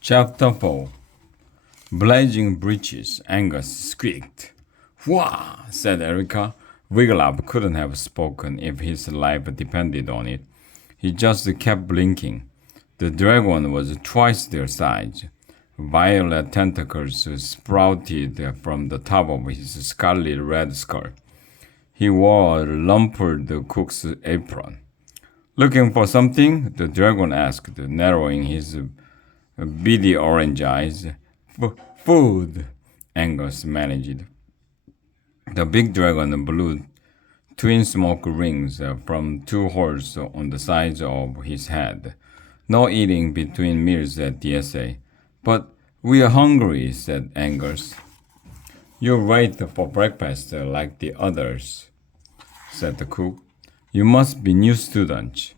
Chapter 4 Blazing Breeches, Angus squeaked. Wah! Said Erica. Wiglaf couldn't have spoken if his life depended on it. He just kept blinking. The dragon was twice their size. Violet tentacles sprouted from the top of his scarlet red skull. He wore a lumpered cook's apron. Looking for something? The dragon asked, narrowing his beady orange eyes. Food, Angus managed. The big dragon blew twin smoke rings from two holes on the sides of his head. No eating between meals at DSA. But we are hungry, said Angus. You wait for breakfast like the others, said the cook. You must be new students.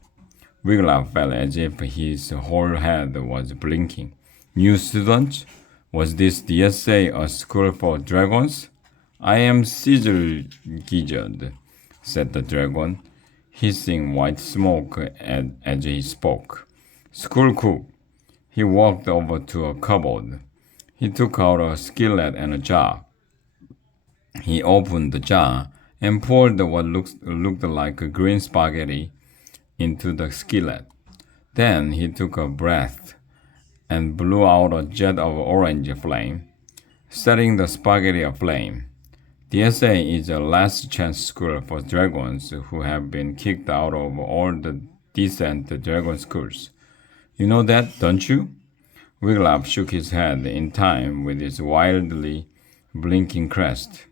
Wiglaf felt as if his whole head was blinking. New students? Was this DSA a school for dragons? I am Caesar Gizzard, said the dragon, hissing white smoke as he spoke. School cook. He walked over to a cupboard. He took out a skillet and a jar. He opened the jar and poured what looked like green spaghetti into the skillet. Then he took a breath and blew out a jet of orange flame, setting the spaghetti aflame. DSA is a last chance school for dragons who have been kicked out of all the decent dragon schools. You know that, don't you? Wiglaf shook his head in time with his wildly blinking crest.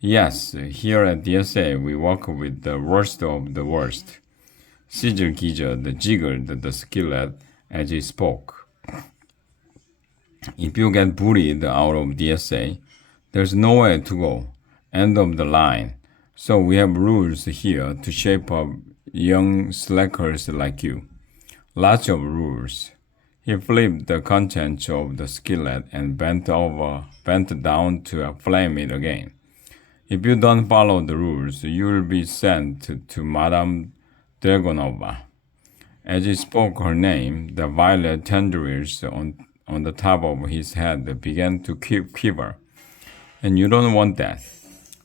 Yes, here at DSA we work with the worst of the worst. Caesar Gizzard jiggled the skillet as he spoke. If you get bullied out of DSA, there's nowhere to go. End of the line. So we have rules here to shape up young slackers like you. Lots of rules. He flipped the contents of the skillet and bent down to flame it again. If you don't follow the rules, you will be sent to Madame Dragonova. As he spoke her name, the violet tendrils on the top of his head began to quiver. And you don't want that.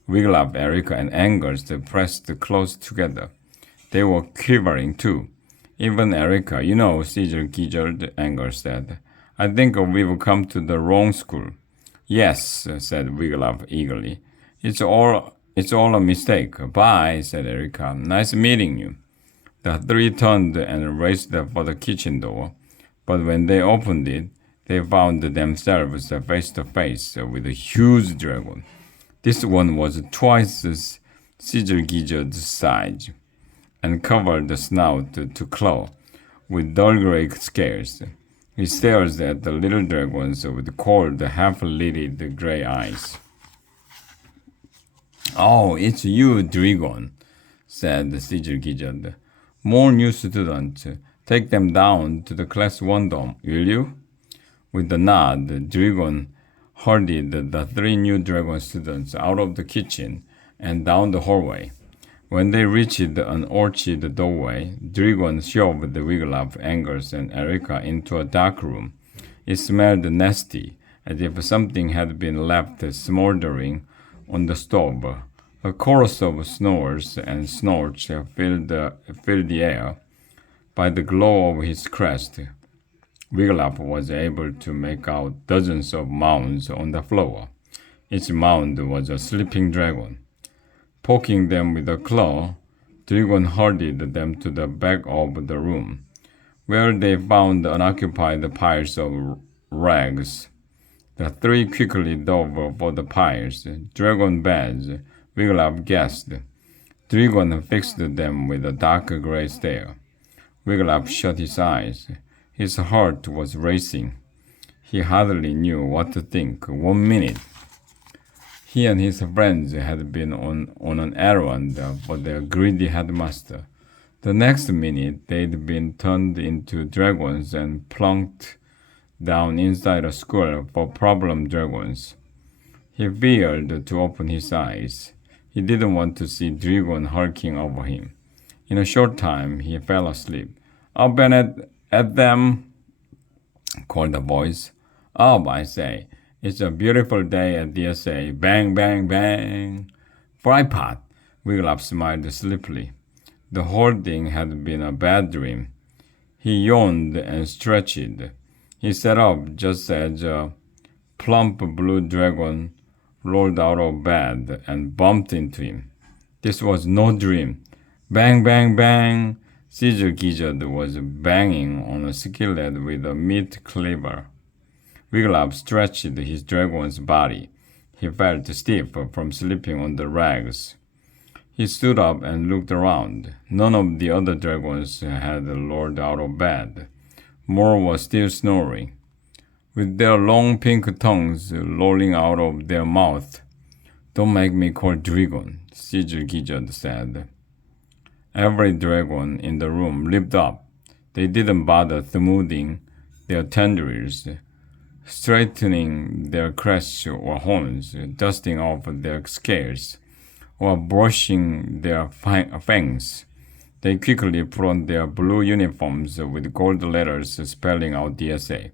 Wiglaf, Erica, and Angus pressed close together. They were quivering too. Even Erica, you know, Caesar Gizzard, Angus said. I think we've come to the wrong school. Yes, said Wiglaf eagerly. It's all a mistake. Bye, said Erica. Nice meeting you. The three turned and raced for the kitchen door, but when they opened it, they found themselves face to face with a huge dragon. This one was twice Caesar Gizzard's size, and covered the snout to claw, with dull gray scales. He stares at the little dragons with cold, half-lidded gray eyes. Oh, it's you, Dragon, said Caesar Gizzard. More new students. Take them down to the Class 1 dorm, will you? With a nod, Dragon herded the three new dragon students out of the kitchen and down the hallway. When they reached an orchid doorway, Dragon shoved Wiglaf, Angus, and Erica into a dark room. It smelled nasty, as if something had been left smoldering on the stove. A chorus of snores and snorts filled the air. By the glow of his crest, Wiglaf was able to make out dozens of mounds on the floor. Each mound was a sleeping dragon. Poking them with a claw, Dragon herded them to the back of the room, where they found unoccupied piles of rags. The three quickly dove for the piles. Dragon beds, Wiglaf guessed. Dragon fixed them with a dark gray stare. Wiglaf shut his eyes. His heart was racing. He hardly knew what to think. 1 minute. He and his friends had been on an errand for their greedy headmaster. The next minute, they'd been turned into dragons and plunked down inside a school for problem dragons. He feared to open his eyes. He didn't want to see Dragon hulking over him. In a short time, he fell asleep. Up and at them, called the voice. Up, I say. It's a beautiful day at DSA. Bang, bang, bang. Fry pot. Wiglaf smiled sleepily. The whole thing had been a bad dream. He yawned and stretched. He sat up just as a plump blue dragon rolled out of bed and bumped into him. This was no dream. Bang, bang, bang. Caesar Gizzard was banging on a skillet with a meat cleaver. Wiglaf stretched his dragon's body. He felt stiff from sleeping on the rags. He stood up and looked around. None of the other dragons had rolled out of bed. More was still snoring, with their long pink tongues lolling out of their mouth. Don't make me call dragon, Caesar Gizzard said. Every dragon in the room leaped up. They didn't bother smoothing their tendrils, straightening their crests or horns, dusting off their scales, or brushing their fangs. They quickly put on their blue uniforms with gold letters spelling out DSA.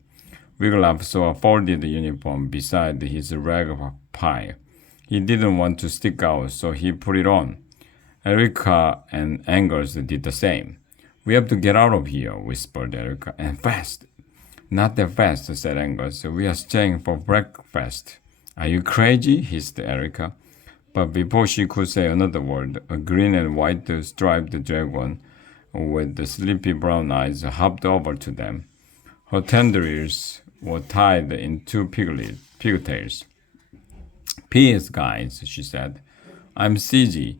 Wiglaf saw a folded uniform beside his rag pile. He didn't want to stick out, so he put it on. Erica and Angus did the same. We have to get out of here, whispered Erica, and fast. Not that fast, said Angus. We are staying for breakfast. Are you crazy? Hissed Erica. But before she could say another word, a green and white striped dragon with the sleepy brown eyes hopped over to them. Her tendrils were tied in two pigtails. Peace, guys, she said. I'm CG.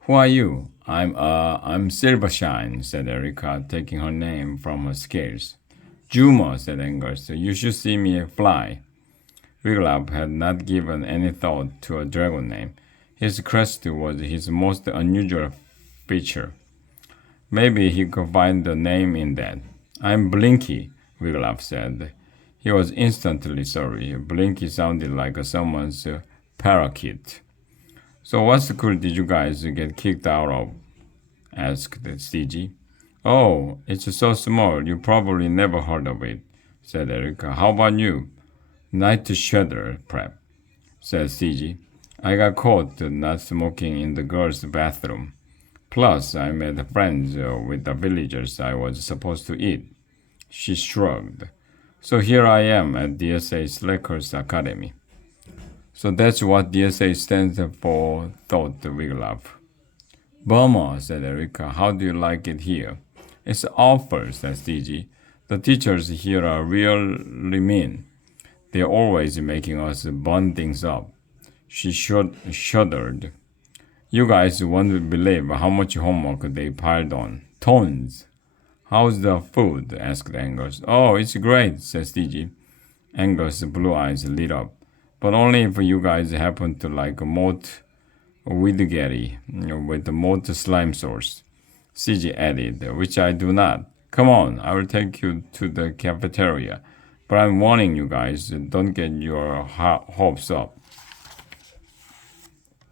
Who are you? I'm Silvershine, said Erica, taking her name from her scales. Juma, said Angus. You should see me fly. Wiglaf had not given any thought to a dragon name. His crest was his most unusual feature. Maybe he could find the name in that. I'm Blinky, Wiglaf said. He was instantly sorry. Blinky sounded like someone's parakeet. So what school did you guys get kicked out of? Asked CG. Oh, it's so small, you probably never heard of it, said Erica. How about you? Night Shredder Prep, said CG. I got caught not smoking in the girls' bathroom. Plus, I made friends with the villagers I was supposed to eat. She shrugged. So here I am at DSA Slackers Academy. So that's what DSA stands for, thought Wiglaf. Bummer, said Erica. How do you like it here? It's awful, said CG. The teachers here are really mean. They're always making us burn things up. She shuddered. You guys won't believe how much homework they piled on. Tons. How's the food? Asked Angus. Oh, it's great, said CG. Angus' blue eyes lit up. But only if you guys happen to like Mort Widgety with the Mort slime sauce. CG added, which I do not. Come on, I will take you to the cafeteria. But I'm warning you guys, don't get your hopes up.